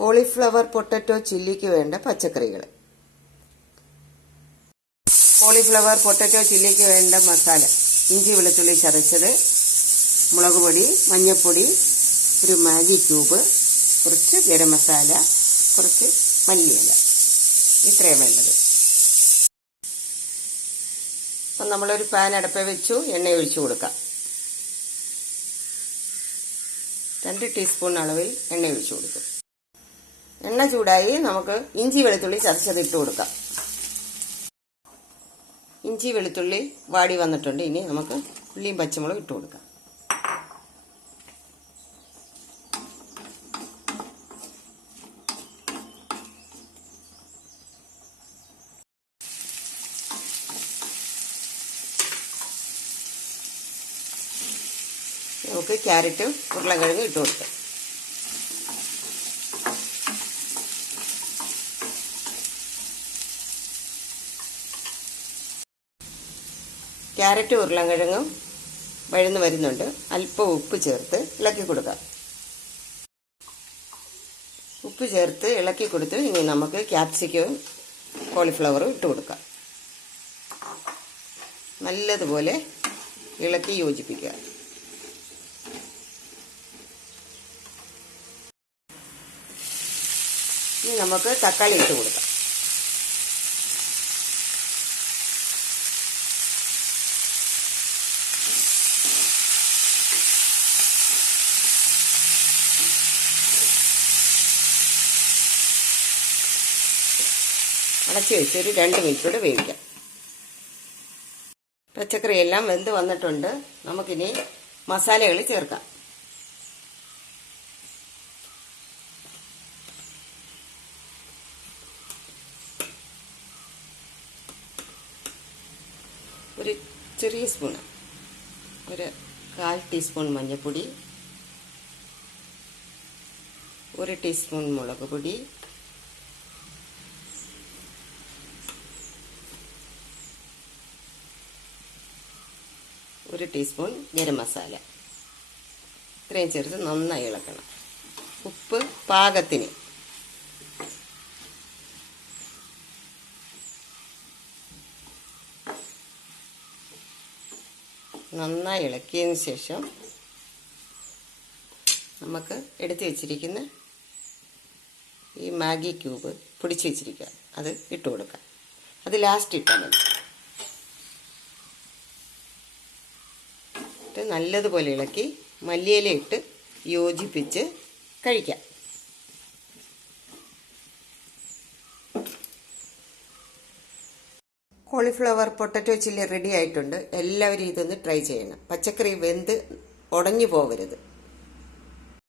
Cauliflower potato ചില്ലിക്ക് വേണ്ട പച്ചക്കറികൾ. Cauliflower potato ചില്ലിക്ക് വേണ്ട മസാല: ഇഞ്ചി വെളുത്തുള്ളി ചതച്ചത്, മുളക് പൊടി, മഞ്ഞൾപ്പൊടി, ഒരു മാഗി ക്യൂബ്, കുറച്ച് ഗരം മസാല, കുറച്ച് മല്ലിയില. ഇത്രയും വേണ്ടത്. അപ്പം നമ്മളൊരു പാൻ അടുപ്പേ വെച്ചു, എണ്ണ ഒഴിച്ചു കൊടുക്കാം. 2 ടീസ്പൂൺ അളവിൽ എണ്ണ ഒഴിച്ചു കൊടുക്കും. എണ്ണ ചൂടായി നമുക്ക് ഇഞ്ചി വെളുത്തുള്ളി ചതച്ചത് ഇട്ട് കൊടുക്കാം. ഇഞ്ചി വെളുത്തുള്ളി വാടി വന്നിട്ടുണ്ട്. ഇനി നമുക്ക് ഉള്ളിയും പച്ചമുളകും ഇട്ട് കൊടുക്കാം. നമുക്ക് ക്യാരറ്റും ഉരുളക്കിഴങ്ങും ഇട്ട് കൊടുക്കാം. ക്യാരറ്റും ഉരുളക്കിഴങ്ങും വഴന്ന് വരുന്നുണ്ട്. അല്പം ഉപ്പ് ചേർത്ത് ഇളക്കി കൊടുക്കാം. ഉപ്പ് ചേർത്ത് ഇളക്കി കൊടുത്ത് ഇനി നമുക്ക് ക്യാപ്സിക്കവും കോളിഫ്ലവറും ഇട്ട് കൊടുക്കാം. നല്ലതുപോലെ ഇളക്കി യോജിപ്പിക്കുക. ഇനി നമുക്ക് തക്കാളി ഇട്ട് കൊടുക്കാം. അടച്ചു വെച്ച് ഒരു 2 മിനിറ്റ് കൂടെ വേവിക്കാം. പച്ചക്കറി എല്ലാം വെന്ത് വന്നിട്ടുണ്ട്. നമുക്കിനി മസാലകൾ ചേർക്കാം. ഒരു ചെറിയ സ്പൂൺ, ഒരു 1/4 ടീസ്പൂൺ മഞ്ഞൾപ്പൊടി, 1 ടീസ്പൂൺ മുളക് പൊടി, 1 ടീസ്പൂൺ ഗരം മസാല. ഇത്രയും ചേർത്ത് നന്നായി ഇളക്കണം. ഉപ്പ് പാകത്തിന്. നന്നായി ഇളക്കിയതിന് ശേഷം നമുക്ക് എടുത്തു വെച്ചിരിക്കുന്ന ഈ മാഗി ക്യൂബ് പൊടിച്ച് വെച്ചിരിക്കുക, അത് ഇട്ട് കൊടുക്കാം. അത് ലാസ്റ്റ് ഇട്ടാൽ മതി. നല്ലതുപോലെ ഇളക്കി മല്ലിയില ഇട്ട് യോജിപ്പിച്ച് കഴിക്കാം. കോളിഫ്ലവർ പൊട്ടറ്റോ ചില്ലി റെഡി ആയിട്ടുണ്ട്. എല്ലാവരും ഇതൊന്ന് ട്രൈ ചെയ്യണം. പച്ചക്കറി വെന്ത് ഉടഞ്ഞു പോകരുത്.